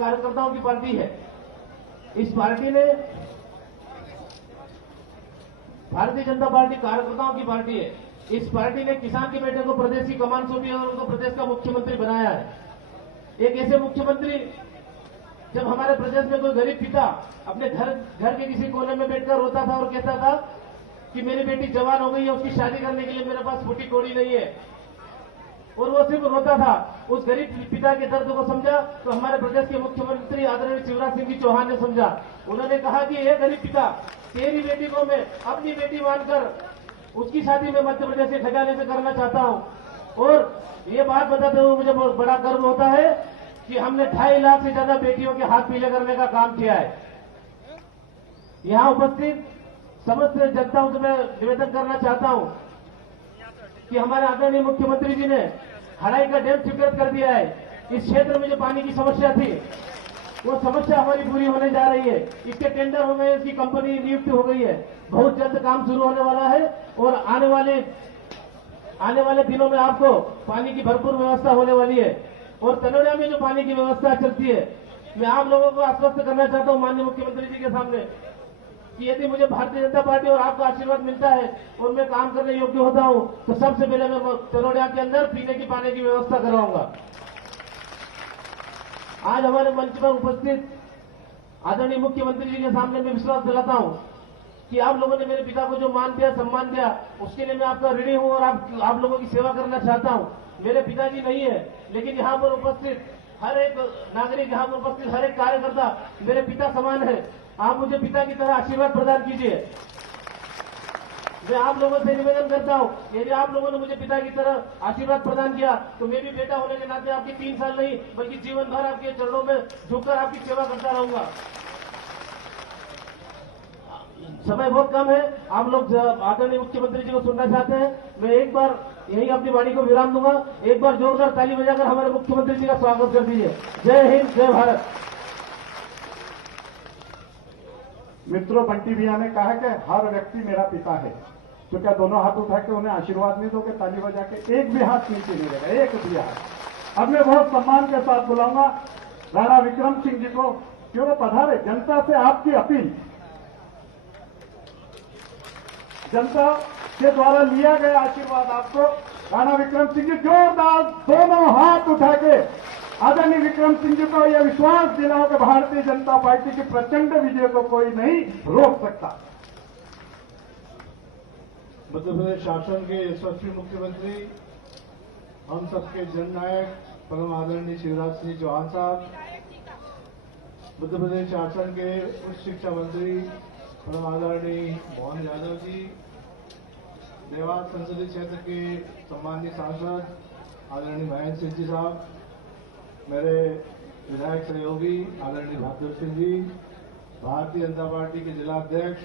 कार्यकर्ताओं की पार्टी है। इस पार्टी ने भारतीय जनता पार्टी कार्यकर्ताओं की पार्टी है। इस पार्टी ने किसान के बेटे को प्रदेश की कमान सौंपी और उनको प्रदेश का मुख्यमंत्री बनाया है। एक ऐसे मुख्यमंत्री, जब हमारे प्रदेश में कोई गरीब पिता अपने घर के किसी कोने में बैठकर रोता था और कहता था कि मेरी बेटी जवान हो गई है, उसकी शादी करने के लिए मेरे पास फूटी कौड़ी नहीं है, और वो सिर्फ रोता था, उस गरीब पिता के दर्द को समझा तो हमारे प्रदेश के मुख्यमंत्री आदरणीय शिवराज सिंह जी चौहान ने समझा। उन्होंने कहा कि ये गरीब पिता, तेरी बेटी को मैं अपनी बेटी मानकर उसकी शादी में मध्य प्रदेश के खजाने से करना चाहता हूं। और ये बात बताते हुए मुझे बहुत बड़ा गर्व होता है कि हमने 2.5 लाख से ज्यादा बेटियों के हाथ पीले करने का काम किया है। यहां उपस्थित समस्त जनताओं से मैं निवेदन करना चाहता हूं कि हमारे आदरणीय मुख्यमंत्री जी ने हड़ाई का डैम स्वीकृत कर दिया है। इस क्षेत्र में जो पानी की समस्या थी, वो समस्या हमारी पूरी होने जा रही है। इसके टेंडर हो गए, इसकी कंपनी नियुक्त हो गई है, बहुत जल्द काम शुरू होने वाला है और आने वाले दिनों में आपको पानी की भरपूर व्यवस्था होने वाली है। और तनोड़िया में जो पानी की व्यवस्था चलती है, मैं आप लोगों को आश्वस्त करना चाहता हूं माननीय मुख्यमंत्री जी के सामने कि यदि मुझे भारतीय जनता पार्टी और आपका आशीर्वाद मिलता है और मैं काम करने योग्य होता हूं, तो सबसे पहले मैं तनोड़िया के अंदर पीने की पानी की व्यवस्था करवाऊंगा। आज हमारे मंच पर उपस्थित आदरणीय मुख्यमंत्री जी के सामने मैं विश्वास दिलाता हूं कि आप लोगों ने मेरे पिता को जो मान दिया, सम्मान दिया, उसके लिए मैं आपका ऋणी हूं और आप लोगों की सेवा करना चाहता हूं। मेरे पिताजी नहीं है, लेकिन यहां पर उपस्थित हर एक नागरिक, यहां पर उपस्थित हर एक कार्यकर्ता मेरे पिता समान है। आप मुझे पिता की तरह आशीर्वाद प्रदान कीजिए। मैं आप लोगों से निवेदन करता हूं, यदि आप लोगों ने मुझे पिता की तरह आशीर्वाद प्रदान किया तो मैं भी बेटा होने के नाते आपकी 3 साल नहीं बल्कि जीवन भर आपके चरणों में झुककर आपकी सेवा करता रहूंगा। समय बहुत कम है, आप लोग आदरणीय मुख्यमंत्री जी को सुनना चाहते हैं। मैं एक बार यही अपनी वाणी को विराम दूंगा। एक बार जोरदार ताली बजाकर हमारे मुख्यमंत्री जी का स्वागत कर दीजिए। जय हिंद, जय भारत। मित्रों, बंटी भैया ने कहा कि हर व्यक्ति मेरा पिता है, तो क्या दोनों हाथ उठा के उन्हें आशीर्वाद नहीं दोगे? ताली बजा के एक भी हाथ नीचे नहीं रहेगा, एक भी हाथ। अब मैं बहुत सम्मान के साथ बुलाऊंगा राणा विक्रम सिंह जी को, क्यों वो पधारे। जनता से आपकी अपील, जनता के द्वारा लिया गया आशीर्वाद आपको राणा विक्रम सिंह जी जोरदार दोनों हाथ उठा के आदरणीय विक्रम सिंह जी को यह विश्वास दिलाओ कि भारतीय जनता पार्टी की प्रचंड विजय को कोई नहीं रोक सकता। मध्य प्रदेश शासन के यशस्वी मुख्यमंत्री, हम सबके जननायक परम आदरणीय शिवराज सिंह चौहान साहब, मध्य प्रदेश शासन के उच्च शिक्षा मंत्री परम आदरणीय मोहन यादव जी, देवास संसदीय क्षेत्र के सम्मानित सांसद आदरणीय महेंद्र सिंह जी साहब, मेरे विधायक सहयोगी आदरणीय बहादुर सिंह जी, भारतीय जनता पार्टी के जिला अध्यक्ष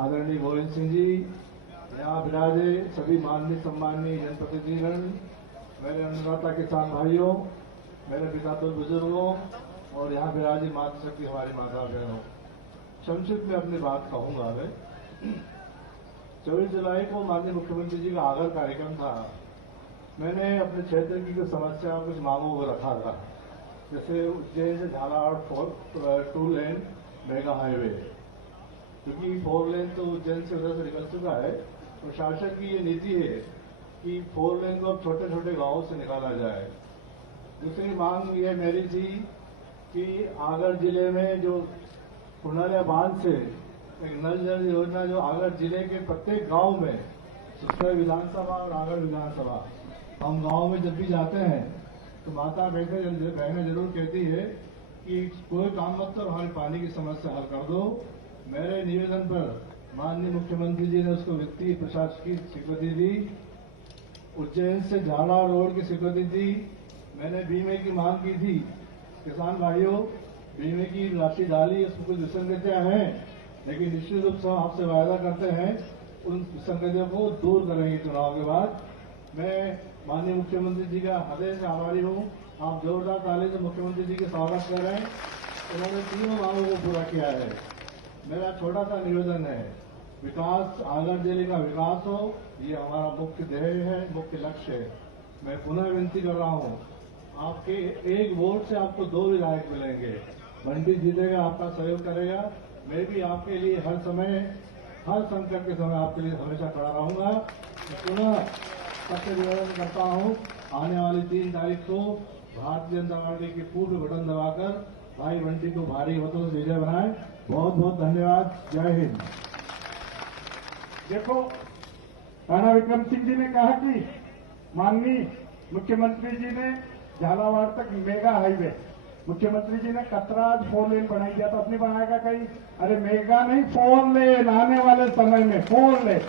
आदरणीय गोविंद सिंह जी, यहाँ विराजे सभी माननीय सम्माननीय जनप्रतिनिधिगण, मेरे अन्नदाता किसान भाइयों, मेरे पितातुल बुजुर्गों और यहाँ विराजी मातृशक्ति हमारी माता बहनों, संक्षिप्त में अपनी बात कहूंगा। मैं 24 जुलाई को माननीय मुख्यमंत्री जी का आगर कार्यक्रम था। मैंने अपने क्षेत्र की कुछ समस्या, कुछ मांगों को रखा था, जैसे उज्जैन से झालावाड़ 2 लेन मेगा हाईवे, क्योंकि 4 लेन तो उज्जैन से उधर से निकल चुका है, तो शासन की ये नीति है कि 4 लेन को अब छोटे छोटे गांवों से निकाला जाए। दूसरी मांग ये मेरी थी कि आगर जिले में जो पुनरिया बांध से एक नल जल योजना जो आगर जिले के प्रत्येक गांव में, सुखसर विधानसभा और आगर विधानसभा, हम गांव में जब भी जाते हैं तो माता बहनें जरूर कहती है कि कोई काम मत करो, हमारी पानी की समस्या हल कर दो। मेरे निवेदन पर माननीय मुख्यमंत्री जी ने उसको वित्तीय प्रशासकीय स्वीकृति दी, उज्जैन से झाला रोड की स्वीकृति दी। मैंने बीमे की मांग की थी, किसान भाइयों बीमे की राशि डाली, उसमें कुछ विसंगतियां हैं, लेकिन निश्चित रूप से हम आपसे वायदा करते हैं उन विसंगतियों को दूर करेंगे चुनाव के बाद। मैं माननीय मुख्यमंत्री जी का हृदय से आभारी हूं। आप जोरदार ताली से मुख्यमंत्री जी के स्वागत कर रहे हैं। उन्होंने तीनों मांगों को पूरा किया है। मेरा छोटा सा निवेदन है, विकास, आगर जिले का विकास हो, ये हमारा मुख्य ध्येय है, मुख्य लक्ष्य है। मैं पुनः विनती कर रहा हूं, आपके एक वोट से आपको 2 विधायक मिलेंगे। बंटी जीतेगा, आपका सहयोग करेगा। मैं भी आपके लिए हर समय, हर संकट के समय आपके लिए हमेशा खड़ा रहूंगा। पुनः सबसे निवेदन करता हूं, आने वाली 3 तारीख को भारतीय जनता पार्टी की पूर्ण बटन दबाकर भाई बंटी को भारी मतों से विजय बनाए। बहुत बहुत धन्यवाद। जय हिंद। देखो, राणा विक्रम सिंह जी ने कहा कि माननीय मुख्यमंत्री जी ने झालावाड़ तक मेगा हाईवे, मुख्यमंत्री जी ने कतराज 4 लेन बनाई दिया, तो अपनी बनाएगा कहीं? अरे मेगा नहीं, 4 लेन आने वाले समय में 4 लेन।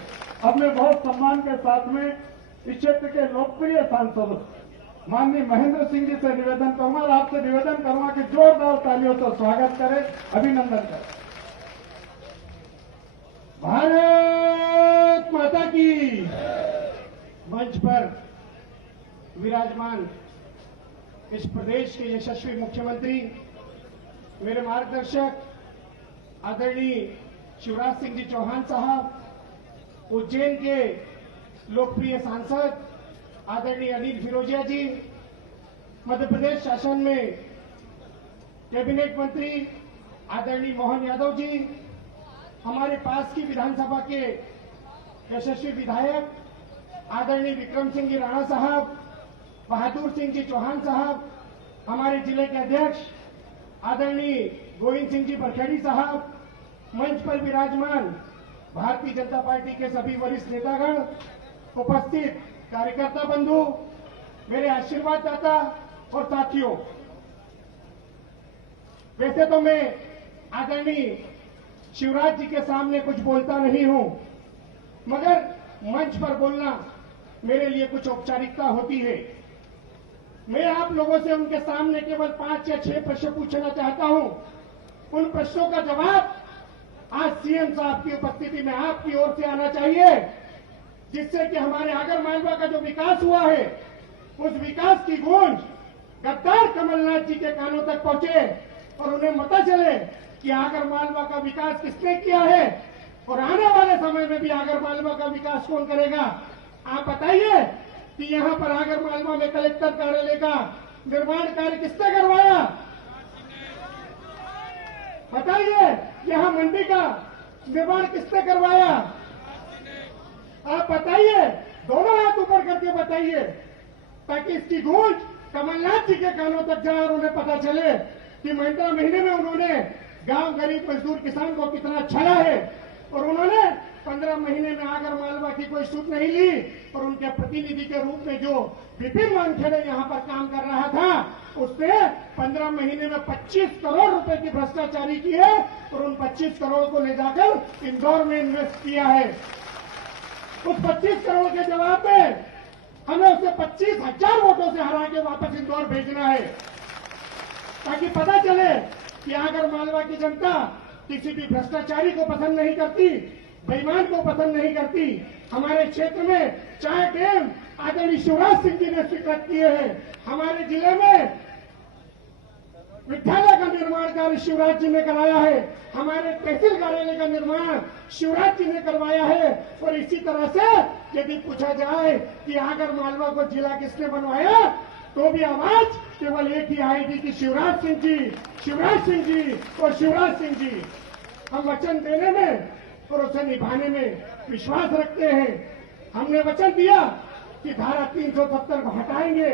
अब मैं बहुत सम्मान के साथ में इस क्षेत्र के लोकप्रिय सांसद माननीय महेंद्र सिंह जी से निवेदन करूंगा और आपसे निवेदन करूंगा कि जोरदार तालियों से स्वागत करें, अभिनंदन करें। भारत माता की। मंच पर विराजमान इस प्रदेश के यशस्वी मुख्यमंत्री, मेरे मार्गदर्शक आदरणीय शिवराज सिंह जी चौहान साहब, उज्जैन के लोकप्रिय सांसद आदरणीय अनिल फिरोजिया जी, मध्य प्रदेश शासन में कैबिनेट मंत्री आदरणीय मोहन यादव जी, हमारे पास की विधानसभा के यशस्वी विधायक आदरणीय विक्रम सिंह जी राणा साहब, बहादुर सिंह जी चौहान साहब, हमारे जिले के अध्यक्ष आदरणीय गोविंद सिंह जी बरखेड़ी साहब, मंच पर विराजमान भारतीय जनता पार्टी के सभी वरिष्ठ नेतागण, उपस्थित कार्यकर्ता बंधु, मेरे आशीर्वाददाता और साथियों, वैसे तो मैं आदरणीय शिवराज जी के सामने कुछ बोलता नहीं हूं, मगर मंच पर बोलना मेरे लिए कुछ औपचारिकता होती है। मैं आप लोगों से उनके सामने केवल 5 या 6 प्रश्न पूछना चाहता हूं। उन प्रश्नों का जवाब आज सीएम साहब की उपस्थिति में आपकी ओर से आना चाहिए, जिससे कि हमारे आगर मालवा का जो विकास हुआ है, उस विकास की गूंज गद्दार कमलनाथ जी के कानों तक पहुंचे और उन्हें पता चले कि आगर मालवा का विकास किसने किया है और आने वाले समय में भी आगर मालवा का विकास कौन करेगा। आप बताइए कि यहां पर आगर मालवा में कलेक्टर कार्यालय का निर्माण कार्य किसने करवाया? बताइए, यहां मंडी का निर्माण किसने करवाया? आप बताइए, दोनों हाथ ऊपर करके बताइए, ताकि इसकी गूंज कमलनाथ जी के कानों तक जाए और उन्हें पता चले कि 15 महीने में उन्होंने गांव गरीब मजदूर किसान को कितना छाया है और उन्होंने 15 महीने में आगर मालवा की कोई सुध नहीं ली और उनके प्रतिनिधि के रूप में जो विपिन वानखेड़े यहां पर काम कर रहा था, उसने 15 महीने में 25 करोड़ रुपए की भ्रष्टाचारी की है और उन 25 करोड़ को ले जाकर इंदौर में इन्वेस्ट किया है। उस 25 करोड़ के जवाब में हमें उसे 25,000 वोटों से हरा के वापस इंदौर भेजना है, ताकि पता चले कि आगर मालवा की जनता किसी भी भ्रष्टाचारी को पसंद नहीं करती, बेईमान को पसंद नहीं करती। हमारे क्षेत्र में चाय डैम आदरणीय शिवराज सिंह जी ने स्वीकृत किए हैं। हमारे जिले में विद्यालय का निर्माण कार्य शिवराज जी ने कराया है। हमारे तहसील कार्यालय का निर्माण शिवराज जी ने करवाया है। और इसी तरह से यदि पूछा जाए कि आगर मालवा को जिला किसने बनवाया, तो भी आवाज केवल एक ही आएगी कि शिवराज सिंह जी, शिवराज सिंह जी और शिवराज सिंह जी। हम वचन देने में और उसे निभाने में विश्वास रखते हैं। हमने वचन दिया कि धारा 370 को हटाएंगे।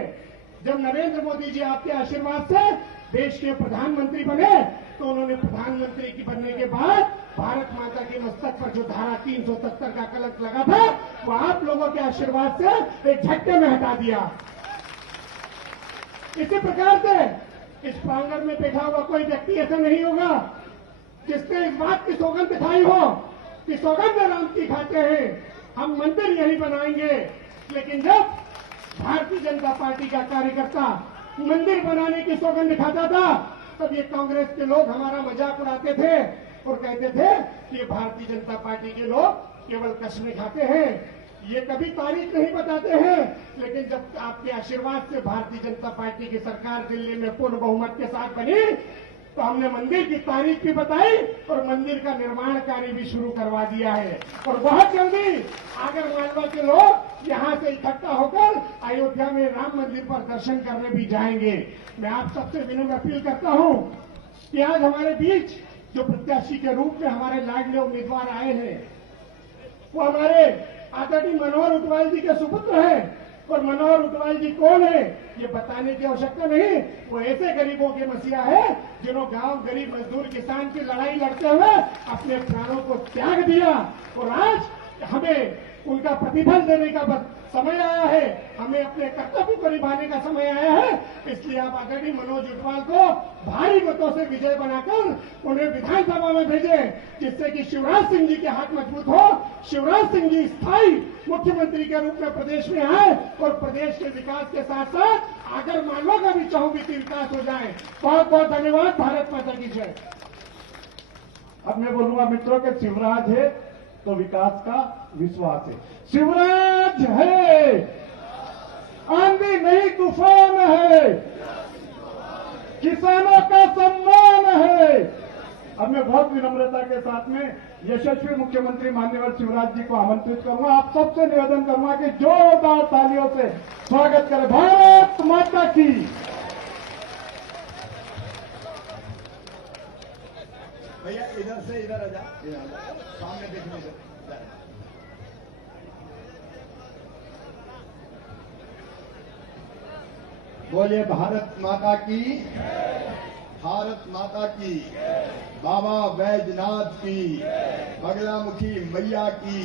जब नरेंद्र मोदी जी आपके आशीर्वाद से देश के प्रधानमंत्री बने, तो उन्होंने प्रधानमंत्री की बनने के बाद भारत माता के मस्तक पर जो धारा 370 का कलंक लगा था, वो आप लोगों के आशीर्वाद से एक झटके में हटा दिया। इसी प्रकार से इस प्रांगण में बैठा हुआ कोई व्यक्ति ऐसा नहीं होगा जिसने इस बात की सौगंध खाई हो कि सौगंध राम की खाते हैं, हम मंदिर यही बनाएंगे। लेकिन जब भारतीय जनता पार्टी का कार्यकर्ता मंदिर बनाने की सौगंध खाता था, तब ये कांग्रेस के लोग हमारा मजाक उड़ाते थे और कहते थे कि ये भारतीय जनता पार्टी के लोग केवल कस्में खाते हैं, ये कभी तारीख नहीं बताते हैं। लेकिन जब आपके आशीर्वाद से भारतीय जनता पार्टी की सरकार दिल्ली में पूर्ण बहुमत के साथ बनी, तो हमने मंदिर की तारीख भी बताई और मंदिर का निर्माण कार्य भी शुरू करवा दिया है। और बहुत जल्दी आगर मालवा के लोग यहां से इकट्ठा होकर अयोध्या में राम मंदिर पर दर्शन करने भी जाएंगे। मैं आप सबसे विनम्र अपील करता हूं कि आज हमारे बीच जो प्रत्याशी के रूप में हमारे लाडले उम्मीदवार आए हैं, वो हमारे आदरणीय मनोहर ऊंटवाल जी के सुपुत्र हैं। और मनोहर ऊंटवाल जी कौन है ये बताने की आवश्यकता नहीं। वो ऐसे गरीबों के मसीहा है जिन्होंने गांव गरीब मजदूर किसान की लड़ाई लड़ते हुए अपने प्राणों को त्याग दिया। और आज हमें उनका प्रतिफल देने का समय आया है, हमें अपने कर्तव्य को निभाने का समय आया है। इसलिए आप आदरणीय मनोज ऊंटवाल को भारी मतों से विजय बनाकर उन्हें विधानसभा में भेजें, जिससे कि शिवराज सिंह जी के हाथ मजबूत हो, शिवराज सिंह जी स्थायी मुख्यमंत्री के रूप में प्रदेश में आए और प्रदेश के विकास के साथ साथ आगर मालवा का भी चहुमुखी विकास हो जाए। बहुत बहुत धन्यवाद। भारत माता की जय। अब मैं बोलूंगा मित्रों के शिवराज है तो विकास का विश्वास है। शिवराज है, आंधी नहीं तूफान है, किसानों का सम्मान है। अब मैं बहुत विनम्रता के साथ में यशस्वी मुख्यमंत्री माननीय शिवराज जी को आमंत्रित करूंगा। आप सबसे निवेदन करूंगा कि जोरदार तालियों से स्वागत करें। भारत माता की। भैया इधर से इधर आ जा, सामने देखने से। बोलिए भारत माता की, भारत माता की, बाबा बैजनाथ की, बगलामुखी मैया की,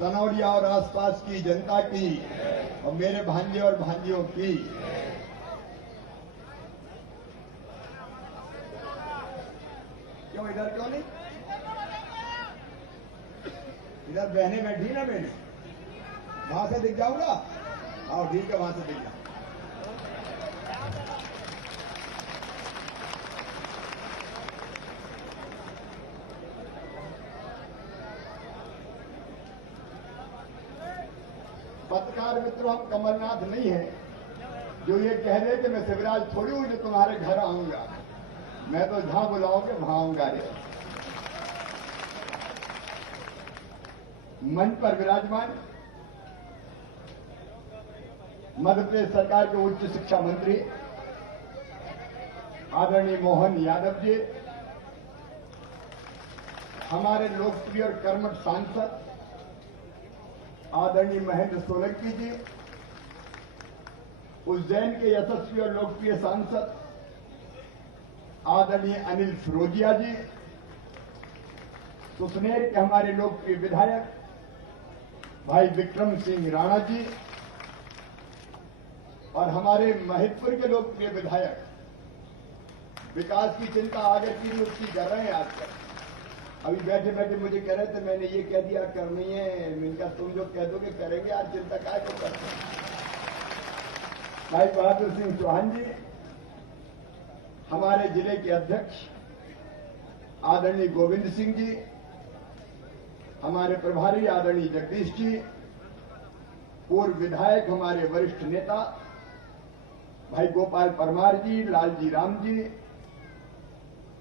तनौड़िया और आसपास की जनता की और मेरे भांजे और भांजियों की। क्यों इधर क्यों नहीं? इधर बहने बैठी ना मेरी, वहां से दिख जाऊंगा। और ठीक है, वहां से दिख जाऊंगा। पत्रकार मित्रों, हम कमलनाथ नहीं है जो ये कह दे कि मैं शिवराज थोड़ी हूं जो तुम्हारे घर आऊंगा। मैं तो जहां बुलाओगे वहां आऊंगा। रे मंच पर विराजमान मध्य प्रदेश सरकार के उच्च शिक्षा मंत्री आदरणीय मोहन यादव जी, हमारे लोकप्रिय और कर्मठ सांसद आदरणीय महेंद्र सोलंकी जी, उज्जैन के यशस्वी और लोकप्रिय सांसद आदरणीय अनिल फिरोजिया जी, सुसनेर के हमारे लोकप्रिय विधायक भाई विक्रम सिंह राणा जी और हमारे महिदपुर के लोकप्रिय विधायक विकास की चिंता आगे की नियुक्ति कर रहे हैं आजकल। अभी बैठे बैठे मुझे कह रहे थे मैंने ये कह दिया करनी है, इनका तुम जो कह दोगे करेंगे, आज चिंता काय को करते हैं। भाई बहादुर सिंह चौहान जी, हमारे जिले के अध्यक्ष आदरणीय गोविंद सिंह जी, हमारे प्रभारी आदरणीय जगदीश जी, पूर्व विधायक हमारे वरिष्ठ नेता भाई गोपाल परमार जी, लालजी राम जी,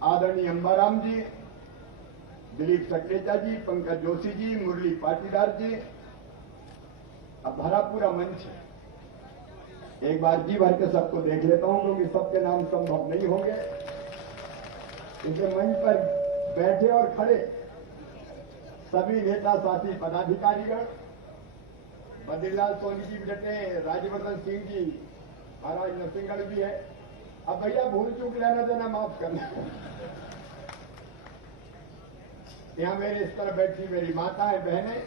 आदरणीय अंबाराम जी, दिलीप सक्सेना जी, पंकज जोशी जी, मुरली पाटीदार जी। अब भरा पूरा मंच है। एक बार जी भर के सबको देख लेता हूं क्योंकि सबके नाम संभव नहीं होंगे। इसलिए मंच पर बैठे और खड़े सभी नेता साथी पदाधिकारीगण, बद्रीलाल सोनी जी बैठे, राज्यवर्धन सिंह जी, महाराज नरसिंहगढ़ भी है। अब भैया भूल चूक लेना देना माफ करना। यहां मेरे इस तरह बैठी मेरी माताएं, बहनें,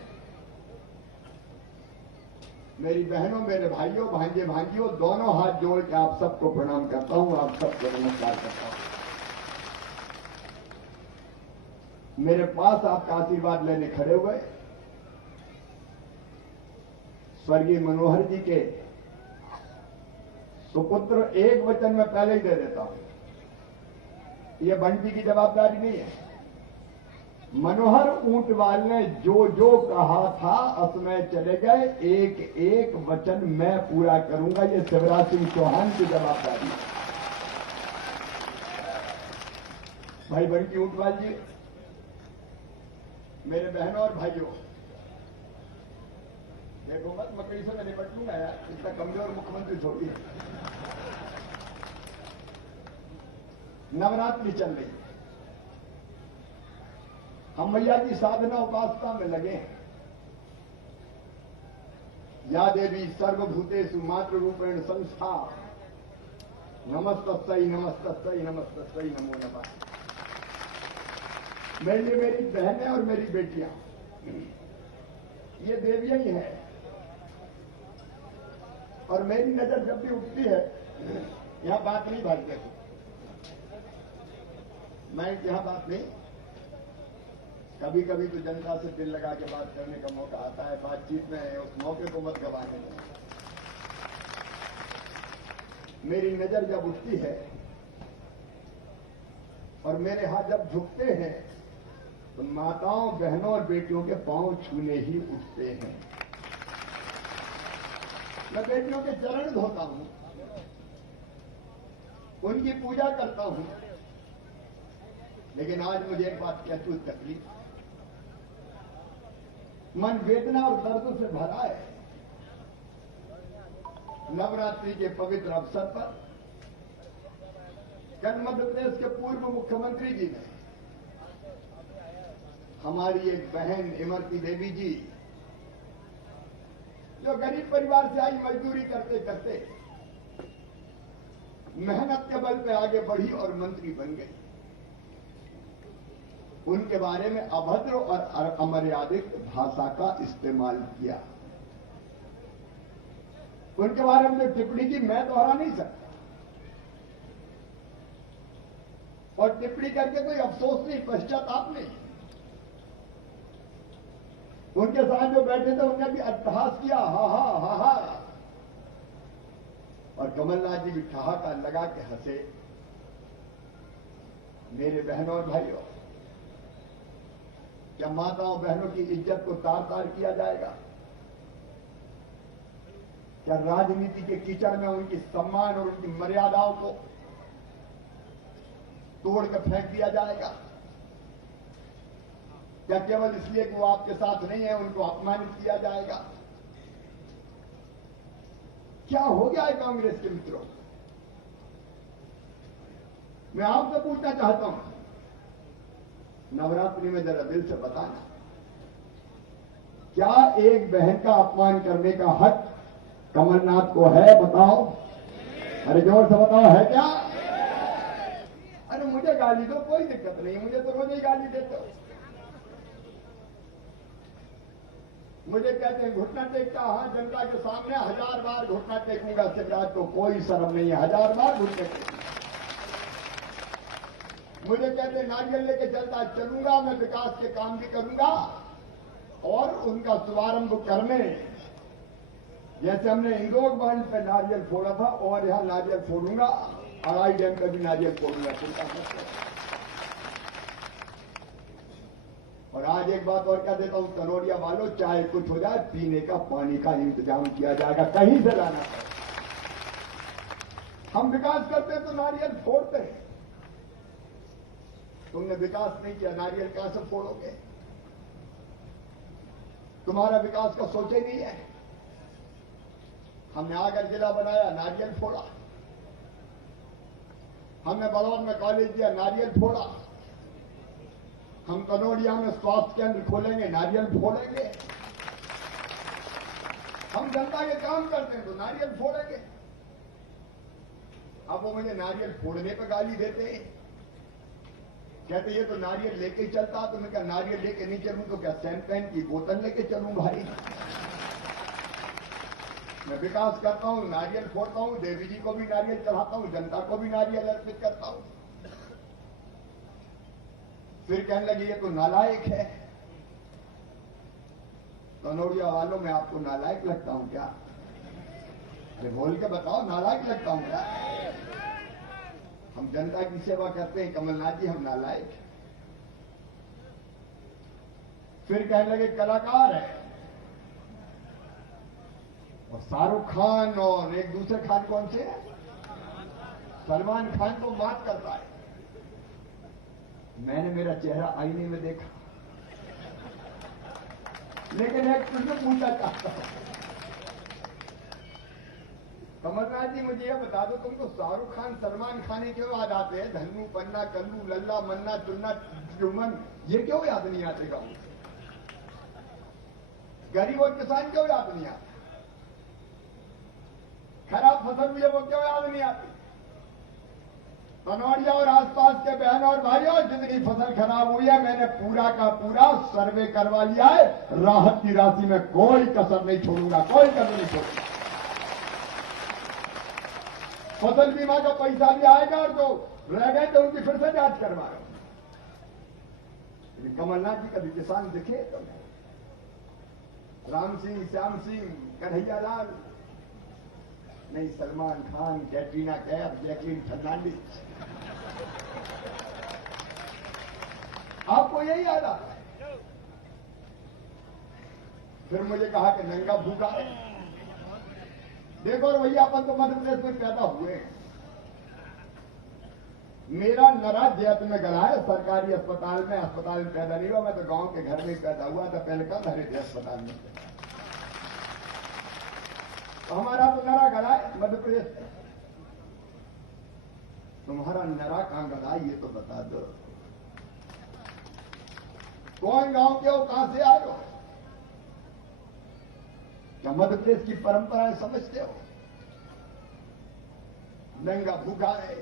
मेरी बहनों, मेरे भाइयों, भांजे भांजियों, दोनों हाथ जोड़ के आप सबको प्रणाम करता हूं, आप सबको नमस्कार करता हूं। मेरे पास आपका आशीर्वाद लेने खड़े हुए स्वर्गीय मनोहर जी के सुपुत्र, एक वचन में पहले ही दे देता हूं, यह बंटी की जवाबदारी नहीं है। मनोहर ऊंटवाल ने जो जो कहा था असमय चले गए, एक एक वचन मैं पूरा करूंगा। ये शिवराज सिंह चौहान की जवाबदारी है। भाई बंटी ऊंटवाल जी, मेरे बहनों और भाइयों, देखो मत मकड़ी से मैं निपट लूंगा यार, इतना कमजोर मुख्यमंत्री थोड़ी है। नवरात्रि चल रही है, हम मैया की साधना उपासना में लगे हैं। या देवी सर्वभूतेषु मातृ रूपेण संस्था, नमस्तस्यै नमस्तस्यै नमस्तस्यै नमो नमः। मेरे लिए मेरी बहनें और मेरी बेटियां ये देवियां ही हैं, और मेरी नजर जब भी उठती है, यहां बात नहीं भाई, देखो मैं यहां बात नहीं, कभी कभी तो जनता से दिल लगा के बात करने का मौका आता है, बातचीत में उस मौके को मत गवाने दें। मेरी नजर जब उठती है और मेरे हाथ जब झुकते हैं, तो माताओं, बहनों और बेटियों के पांव छूने ही उठते हैं। मैं बेटियों के चरण धोता हूं, उनकी पूजा करता हूं, लेकिन आज मुझे एक बात की अटूट तकलीफ, मन वेदना और दर्द से भरा है। नवरात्रि के पवित्र अवसर पर कल मध्य प्रदेश के पूर्व मुख्यमंत्री जी ने हमारी एक बहन इमरती देवी जी, जो गरीब परिवार से आई, मजदूरी करते करते मेहनत के बल पे आगे बढ़ी और मंत्री बन गई, उनके बारे में अभद्र और अमर्यादित भाषा का इस्तेमाल किया। उनके बारे में जो टिप्पणी की मैं दोहरा नहीं सकता, और टिप्पणी करके कोई अफसोस नहीं, पश्चाताप नहीं। उनके साथ जो बैठे थे उन्होंने भी अट्टहास किया, हा हा हा हा, और कमलनाथ जी भी ठहाका लगा के हंसे। मेरे बहनों और भाइयों, क्या माताओं बहनों की इज्जत को तार तार किया जाएगा? क्या राजनीति के कीचड़ में उनकी सम्मान और उनकी मर्यादाओं को तोड़ कर फेंक दिया जाएगा? क्या केवल इसलिए कि वो आपके साथ नहीं है उनको अपमानित किया जाएगा? क्या हो गया है कांग्रेस के मित्रों? मैं आपसे पूछना चाहता हूं, नवरात्रि में जरा दिल से बताना, क्या एक बहन का अपमान करने का हक कमलनाथ को है? बताओ, अरे जोर से बताओ, है क्या? अरे मुझे गाली दो, कोई दिक्कत नहीं, मुझे तो रोज ही गाली देते हो। मुझे कहते हैं घुटना टेकता, हाँ जनता के सामने 1000 बार घुटना टेकूंगा, शिवराज को कोई शर्म नहीं है, 1000 बार घुटने टेकूंगा। मुझे कहते नारियल लेके चलता चलूंगा, मैं विकास के काम भी करूंगा, और उनका शुभारंभ करने, जैसे हमने इंदौर बांध पे नारियल फोड़ा था, और यहां नारियल फोड़ूंगा, अड़ाई डैम पे भी नारियल फोड़ूंगा, चिंता मत करो। और आज एक बात और कह देता हूं, कनौरिया वालों, चाहे कुछ हो जाए, पीने का पानी का इंतजाम किया जाएगा, कहीं से लाना पड़े। हम विकास करते हैं तो नारियल फोड़ते हैं, तुमने विकास नहीं किया, नारियल कहां से फोड़ोगे? तुम्हारा विकास का सोचा ही नहीं है। हमने आगर जिला बनाया, नारियल फोड़ा। हमने बलौर में कॉलेज दिया, नारियल फोड़ा। हम कनौड़िया में स्वास्थ्य केंद्र खोलेंगे, नारियल फोड़ेंगे। हम जनता के काम करते हैं तो नारियल फोड़ेंगे। अब वो मुझे नारियल फोड़ने पे गाली देते हैं, कहते ये तो नारियल लेके ही चलता। तो मैं क्या नारियल लेके नहीं चलूं तो क्या शैंपेन की बोतल लेके चलूं भाई? मैं विकास करता हूं, नारियल फोड़ता हूं, देवी जी को भी नारियल चढ़ाता हूं, जनता को भी नारियल अर्पित करता हूं। फिर कहने लगे ये तो नालायक है। कनौड़िया वालों, में आपको नालायक लगता हूं क्या? अरे बोल के बताओ, नालायक लगता हूं क्या? हम जनता की सेवा करते हैं, कमलनाथ जी हम नालायक हैं। फिर कहने लगे कलाकार है, और शाहरुख खान और एक दूसरे खान कौन से हैं? सलमान खान तो बात करता है। मैंने मेरा चेहरा आईने में देखा, लेकिन एक प्रश्न पूछना चाहता हूं, कमलनाथ जी मुझे ये बता दो, तुमको शाहरुख खान सलमान खान ही क्यों याद आते हैं? धन्नू पन्ना कल्लू लल्ला मन्ना चुन्ना जुम्मन, ये क्यों याद नहीं आते गाँव? गरीब और किसान क्यों याद नहीं आते? खराब फसल हुई है वो क्यों याद नहीं आती? पनौड़िया और आसपास के बहन और भाइयों, जितनी फसल खराब हुई है मैंने पूरा का पूरा सर्वे करवा लिया है। राहत की राशि में कोई कसर नहीं छोड़ूंगा, कोई कसर नहीं छोड़ूंगा। फसल बीमा का पैसा भी आएगा और जो रह गए तो उनकी फिर से जांच करवा रहा हूं। कमलनाथ जी कभी किसान दिखे तो नहीं? राम सिंह, श्याम सिंह, कन्हैया लाल नहीं, सलमान खान, कैटरीना कैफ, जैकलीन फर्नांडिस, आपको यही याद आता है? फिर मुझे कहा कि नंगा भूखा है। देखो भैया, अपन तो मध्य प्रदेश में पैदा हुए, मेरा नरा जैत में गला है, सरकारी अस्पताल में पैदा नहीं हुआ। मैं तो गांव के घर में ही पैदा हुआ था, पहले कल हरियाणा अस्पताल में। तो हमारा तो नरा गला है मध्य प्रदेश में। तुम्हारा नरा कहां गला ये तो बता दो। कौन गांव के हो, कहां से आए हो? क्या मध्य प्रदेश की परंपराएं समझते हो? नंगा भूखा है,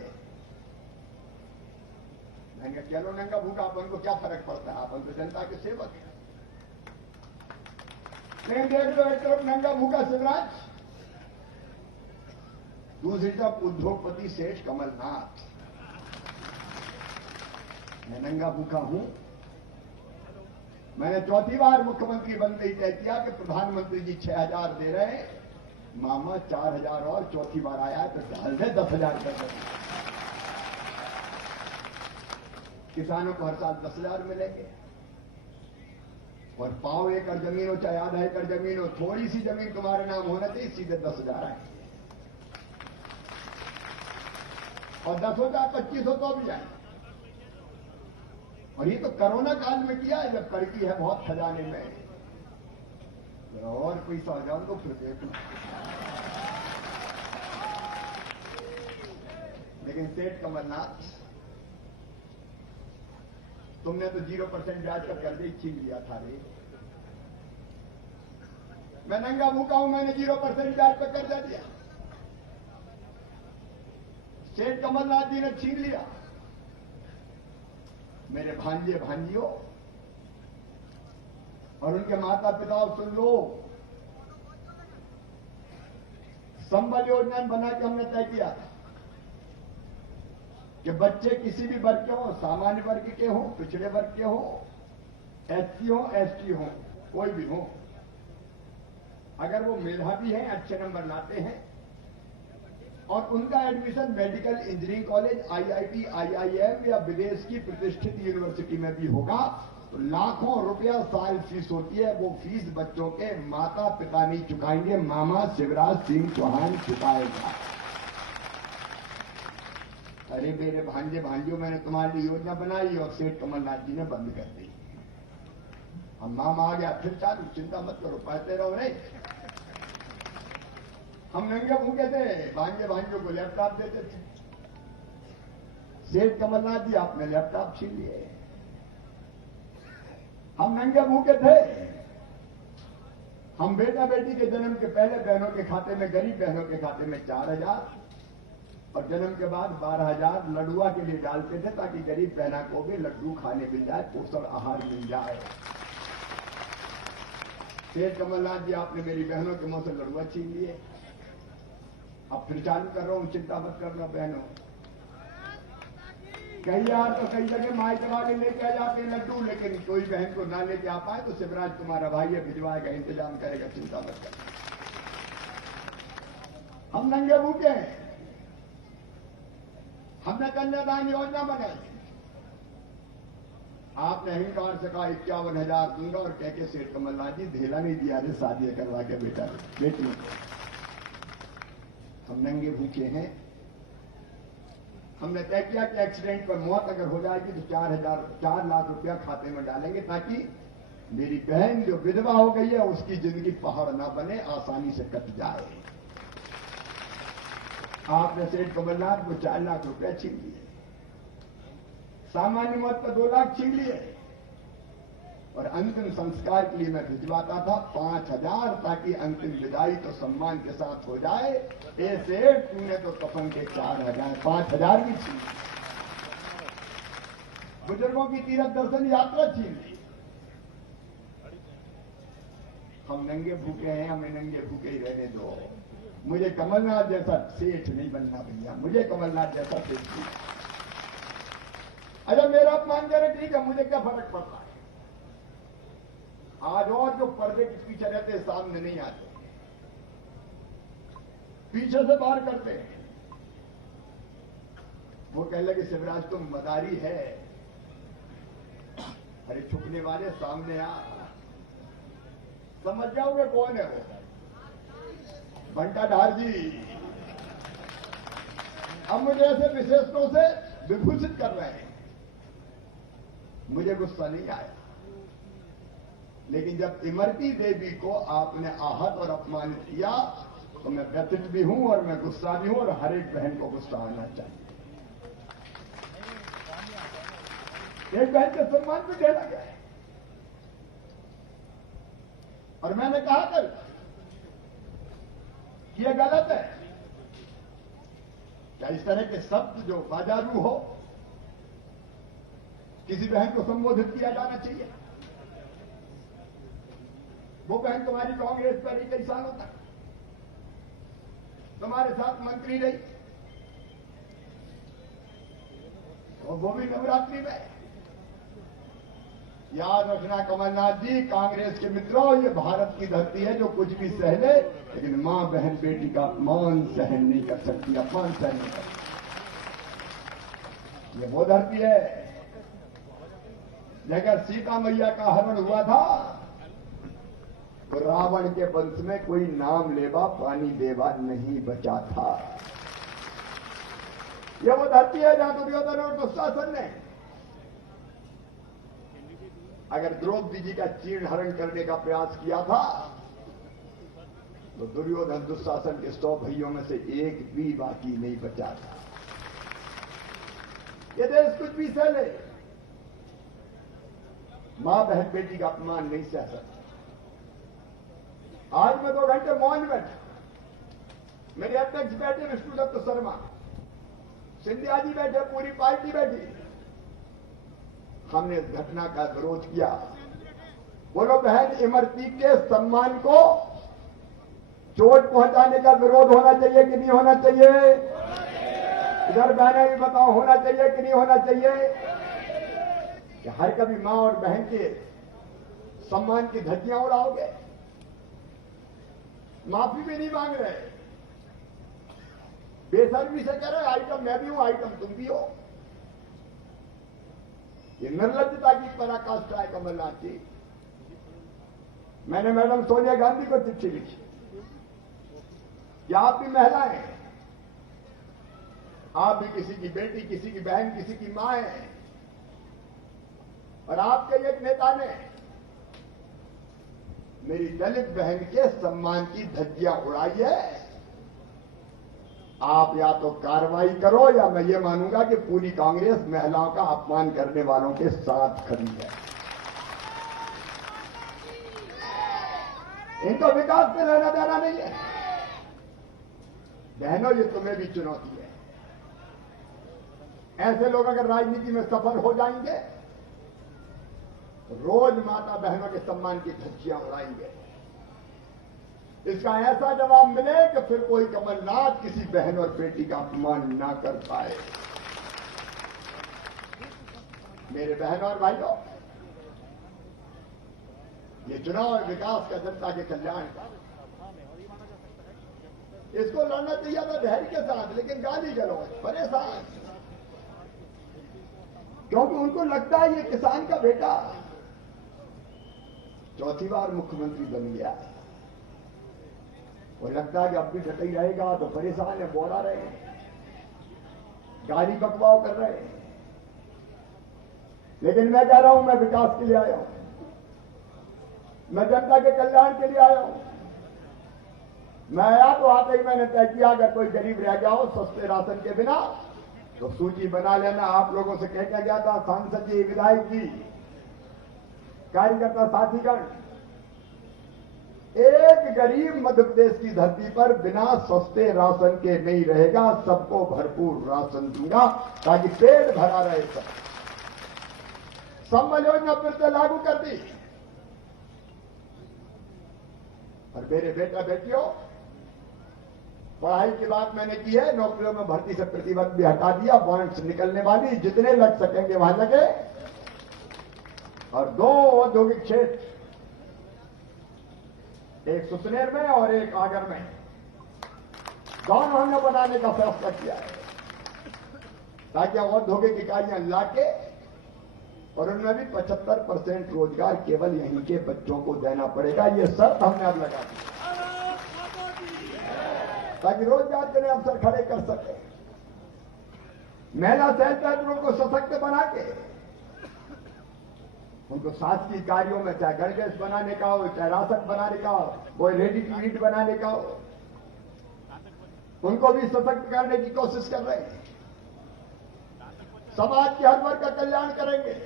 नंगा चलो नंगा भूखा, अपन को क्या फर्क पड़ता है? अपन तो जनता के सेवक है। नहीं, देख लो एक तरफ नंगा भूखा शिवराज, दूसरी तरफ उद्योगपति सेठ कमलनाथ। मैं नंगा भूखा हूं। मैंने चौथी बार मुख्यमंत्री बनते ही तय किया कि प्रधानमंत्री जी 6,000 दे रहे हैं, मामा 4,000 और चौथी बार आया है तो डाल दे 10,000 कर दे। किसानों को हर साल 10,000 मिलेंगे और पाव एकड़ जमीन हो चाहे आधा एकड़ जमीन हो, थोड़ी सी जमीन तुम्हारे नाम होना चाहिए, सीधे 10,000 आए। और 10 हो चाहे 25 हो तो भी आए। और ये तो कोरोना काल में किया है, जब कड़की है बहुत खजाने में। और पैसा आ जाओ तो फिर देखना। लेकिन सेठ कमलनाथ, तुमने तो 0% ब्याज का कर्ज ही छीन लिया था रे। मैं नंगा भूखा हूं, मैंने 0% ब्याज पर कर्जा दिया। सेठ कमलनाथ जी ने छीन लिया। मेरे भांजे भांजियों और उनके माता पिता, सुन लो, संबल योजना बना के हमने तय किया था कि बच्चे किसी भी वर्ग के हों, सामान्य वर्ग के हों, पिछड़े वर्ग के हों, एससी हो, एसटी हो, कोई भी हो, अगर वो मेधावी हैं, अच्छे नंबर लाते हैं और उनका admission medical engineering college, IIT, IIM या विदेश की प्रतिष्ठित यूनिवर्सिटी में भी होगा तो लाखों रुपया साल फीस होती है। वो फीस बच्चों के माता पिता नहीं चुकाएंगे, मामा शिवराज सिंह चौहान चुकाएगा। अरे मेरे भांजे भांजियों, मैंने तुम्हारी योजना बनाई और सेठ कमलनाथ जी ने बंद कर दी। हम मामा आ गया फिर चालू, चिंता मत करो, पढ़ते रहो। नहीं, हम नंगे भूखे थे, भांजे भांजियों को लैपटॉप देते थे। सेठ कमलनाथ जी आपने लैपटॉप छीन लिए। हम नंगे भूखे थे। हम बेटा बेटी के जन्म के पहले बहनों के खाते में, गरीब बहनों के खाते में 4,000 और जन्म के बाद 12,000 लड्डुआ के लिए डालते थे ताकि गरीब बहना को भी लड्डू खाने मिल जाए, पोषण आहार मिल जाए। सेठ कमलनाथ जी आपने मेरी बहनों के मुंह से लड्डुआ छीन लिए। अब फिर चालू कर रहा हूं, चिंता मत करना बहनों। कई यार तो कई जगह मायके वाले लेके आ जाते हैं लड्डू, लेकिन कोई बहन को ना लेके आ पाए तो शिवराज तुम्हारा भाई है, भिजवाएगा, इंतजाम करेगा, चिंता मत कर। हम नंगे भूखे हैं। हमने कन्यादान योजना बनाई। आपने अहंकार से कहा 51,000 दूंगा और कह के सेठ कमलनाथ जी ढेला नहीं दिया रे शादी करवा के बेटा बेटी। हम नंगे भूखे हैं। हमने तय किया कि एक्सीडेंट पर मौत अगर हो जाएगी तो 4 लाख रुपया खाते में डालेंगे ताकि मेरी बहन जो विधवा हो गई है उसकी जिंदगी पहाड़ ना बने, आसानी से कट जाए। आपने सेठ कमलनाथ को 4 लाख रुपए छीन लिए, सामान्य मौत पर 2 लाख छीन लिए, और अंतिम संस्कार के लिए मैं भिजवाता था 5,000 ताकि अंतिम विदाई तो सम्मान के साथ हो जाए। ऐसे तूने तो कफन के 4,000 5,000 भी छीन लिए। बुजुर्गों की तीर्थ दर्शन यात्रा छीन ली। हम नंगे भूखे हैं, हमें नंगे भूखे ही रहने दो। मुझे कमलनाथ जैसा सेठ नहीं बनना भैया, मुझे कमलनाथ जैसा सेठ नहीं। अच्छा मेरा अपमान करे ठीक है, मुझे क्या फर्क पड़ता है। आज और जो पर्दे के पीछे रहते सामने नहीं आते, पीछे से बाहर करते हैं। वो कह लगे शिवराज तुम मदारी है, अरे छुपने वाले सामने आ, समझ जाओगे कौन है वो, बंटाधार जी। अब मुझे ऐसे विशेषणों से विभूषित कर रहे हैं, मुझे गुस्सा नहीं आया। लेकिन जब इमरती देवी को आपने आहत और अपमानित किया तो मैं व्यथित भी हूं और मैं गुस्सा भी हूं, और हर एक बहन को गुस्सा आना चाहिए। एक बहन के सम्मान भी देना गया है, और मैंने कहा कल यह गलत है। क्या इस तरह के शब्द जो बाजारू हो किसी बहन को संबोधित किया जाना चाहिए? वो बहन तुम्हारी कांग्रेस पर कई सालों तक तुम्हारे साथ मंत्री रही, और वो भी नवरात्रि में। याद रखना कमलनाथ जी, कांग्रेस के मित्रों, ये भारत की धरती है जो कुछ भी सह ले, लेकिन मां बहन बेटी का अपमान सहन नहीं कर सकती, अपमान सहन नहीं कर सकती। ये वो धरती है जगह सीता मैया का हरण हुआ था तो रावण के वंश में कोई नाम लेवा पानी देवा नहीं बचा था। ये वो धरती है जहां दुर्योधन और दुशासन ने अगर द्रौपदी जी का चीर्ण हरण करने का प्रयास किया था तो दुर्योधन दुशासन के 100 भाइयों में से एक भी बाकी नहीं बचा था। ये देश कुछ भी सह ले, मां बहन बेटी का अपमान नहीं सह सकता। आज मैं 2 घंटे मौन बैठा, मेरे अध्यक्ष बैठे विष्णुदत्त शर्मा, सिंधिया जी बैठे, पूरी पार्टी बैठी। हमने इस घटना का विरोध किया। बोलो बहन, इमरती के सम्मान को चोट पहुंचाने का विरोध होना चाहिए कि नहीं होना चाहिए? इधर बहनें भी बताओ, होना चाहिए कि नहीं होना चाहिए? कि हर कभी मां और बहन के सम्मान की धज्जियां उड़ाओगे? माफी भी नहीं मांग रहे, बेशर्मी से कह रहे आइटम मैं भी हूं, आइटम तुम भी हो। ये निर्लज्जता की पराकाष्ठा है कमलनाथ जी। मैंने मैडम सोनिया गांधी को चिट्ठी लिखी कि आप भी महिलाएं हैं, आप भी किसी की बेटी, किसी की बहन, किसी की मां है, और आपके एक नेता ने मेरी दलित बहन के सम्मान की धज्जियां उड़ाई है। आप या तो कार्रवाई करो या मैं ये मानूंगा कि पूरी कांग्रेस महिलाओं का अपमान करने वालों के साथ खड़ी है। इनको विकास से लेना देना नहीं है। बहनों, ये तुम्हें भी चुनौती है। ऐसे लोग अगर राजनीति में सफल हो जाएंगे तो रोज माता बहनों के सम्मान की धज्जियां उड़ाएंगे। इसका ऐसा जवाब मिले कि फिर कोई कमलनाथ किसी बहन और बेटी का अपमान ना कर पाए। मेरे बहन और भाइयों, ये चुनाव विकास का, जनता के कल्याण का, इसको लड़ना चाहिए था धैर्य के साथ, लेकिन गाली गलौज, परेशान, क्योंकि उनको लगता है ये किसान का बेटा 4थी बार मुख्यमंत्री बन गया, और लगता है कि अब भी डटा ही रहेगा, तो परेशान है, बोला रहे हैं, गाली बकवाव कर रहे हैं। लेकिन मैं कह रहा हूं, मैं विकास के लिए आया हूं, मैं जनता के कल्याण के लिए आया हूं। मैं आया तो आते ही मैंने तय किया अगर कोई गरीब रह गया हो सस्ते राशन के बिना तो सूची बना लेना। आप लोगों से कह गया था, सांसद जी, विधायक जी, कार्यकर्ता साथीगण, एक गरीब मध्य प्रदेश की धरती पर बिना सस्ते राशन के नहीं रहेगा। सबको भरपूर राशन दूंगा ताकि पेट भरा रहे। संबल योजना फिर से लागू कर दी। और मेरे बेटा बेटियों, पढ़ाई की बात मैंने की है, नौकरियों में भर्ती से प्रतिबंध भी हटा दिया। वारंट निकलने वाली जितने लग सकेंगे वहां लगे। और 2 औद्योगिक क्षेत्र, एक सुसनेर में और एक आगर में, दोनों हमने बनाने का फैसला किया है ताकि औद्योगिक इकाइयां लाके और उनमें भी 75% रोजगार केवल यहीं के बच्चों को देना पड़ेगा। ये शर्त हमने अब लगा दी ताकि रोजगार के नए अवसर खड़े कर सके। महिला सहकारियों को सशक्त बना के उनको शासकीय कार्यों में, चाहे गणगैस बनाने का हो, चाहे राशन बनाने का हो, वो रेडी टू ईट बनाने का हो, उनको भी सशक्त करने की कोशिश कर रहे हैं। समाज के हर वर्ग का कल्याण करेंगे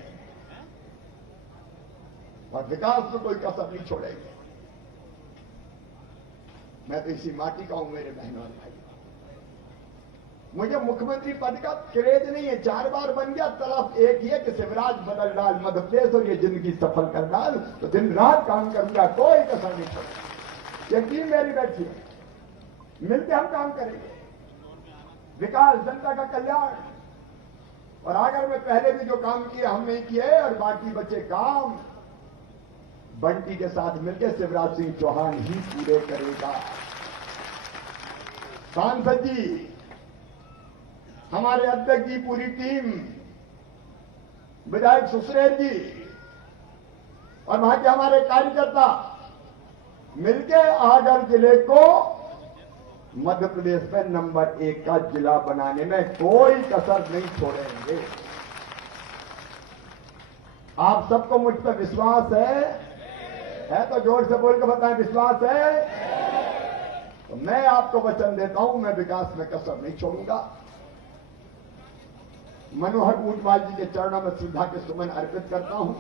और विकास में कोई कसर नहीं छोड़ेंगे। मैं तो इसी माटी का हूं मेरे बहनों और भाई। मुझे मुख्यमंत्री पद का क्रेज नहीं है। 4 बार बन गया, तलब एक ही है कि शिवराज बदल डाल मध्य प्रदेश और ये जिंदगी सफल कर डाल। तो दिन रात काम करूंगा, कोई कसर नहीं छोड़ेगा। ये टीम मेरी बैठी है, मिलकर हम काम करेंगे। विकास, जनता का कल्याण। और अगर मैं पहले भी जो काम किए हम नहीं किए और बाकी बचे काम बंटी के साथ मिलकर शिवराज सिंह चौहान ही पूरे करेगा। सांसद जी, हमारे अध्यक्ष जी, पूरी टीम, विधायक सुसनेर जी और वहां के हमारे कार्यकर्ता मिलकर आगर जिले को मध्य प्रदेश में नंबर 1 का जिला बनाने में कोई कसर नहीं छोड़ेंगे। आप सबको मुझ पर विश्वास है तो जोर से बोल के बताएं, विश्वास है? तो मैं आपको वचन देता हूं, मैं विकास में कसर नहीं छोड़ूंगा। मनोहर ऊंटवाल जी के चरणों में श्रद्धा के सुमन अर्पित करता हूं।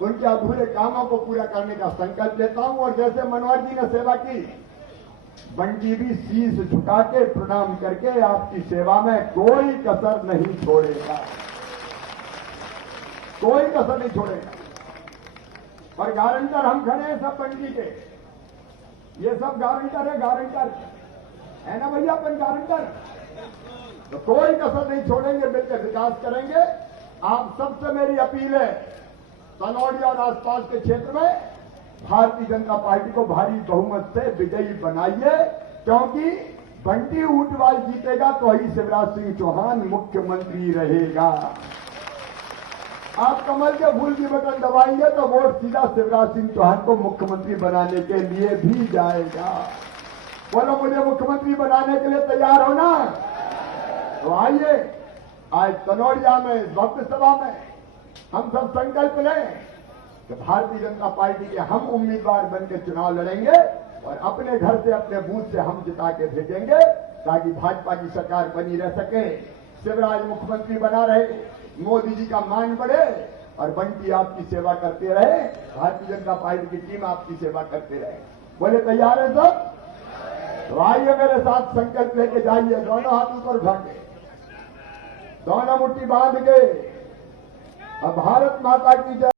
उनके अधूरे कामों को पूरा करने का संकल्प लेता हूं। और जैसे मनोहर जी ने सेवा की, बंटी भी शीश झुका के प्रणाम करके आपकी सेवा में कोई कसर नहीं छोड़ेगा, कोई कसर नहीं छोड़ेगा। और गारंटर हम खड़े हैं सब बंटी के। ये सब गारंटर है, गारंटर है ना भैया, अपन गारंटर। तो कोई कसर नहीं छोड़ेंगे, मिलकर विकास करेंगे। आप सबसे मेरी अपील है, तनौड़िया और आसपास के क्षेत्र में भारतीय जनता पार्टी को भारी बहुमत से विजयी बनाइए, क्योंकि बंटी ऊंटवाल जीतेगा तो ही शिवराज सिंह चौहान मुख्यमंत्री रहेगा। आप कमल के फूल की बटन दबाएंगे तो वोट सीधा शिवराज सिंह चौहान को मुख्यमंत्री बनाने के लिए भी जाएगा। बोलो, मुझे मुख्यमंत्री बनाने के लिए तैयार हो ना? तो आइए, आज तनौड़िया में इस भव्य सभा में हम सब संकल्प लें कि भारतीय जनता पार्टी के हम उम्मीदवार बनकर चुनाव लड़ेंगे और अपने घर से, अपने बूथ से हम जिता के भेजेंगे ताकि भाजपा की सरकार बनी रह सके, शिवराज मुख्यमंत्री बना रहे, मोदी जी का मान बढ़े और बंटी आपकी सेवा करते रहे, भारतीय जनता पार्टी की टीम आपकी सेवा करते रहे। बोले तैयार है सब? तो आइए मेरे साथ संकल्प लेके जाइए, दोनों हाथ ऊपर उठा के, दोनों मुट्ठी बांध के, और भारत माता की जय।